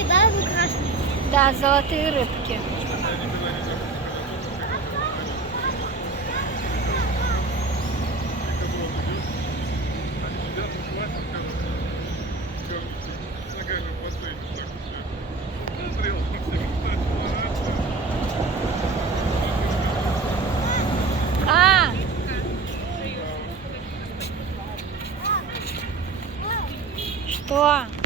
такие, да, вы красные? Да, золотые рыбки. А! Что?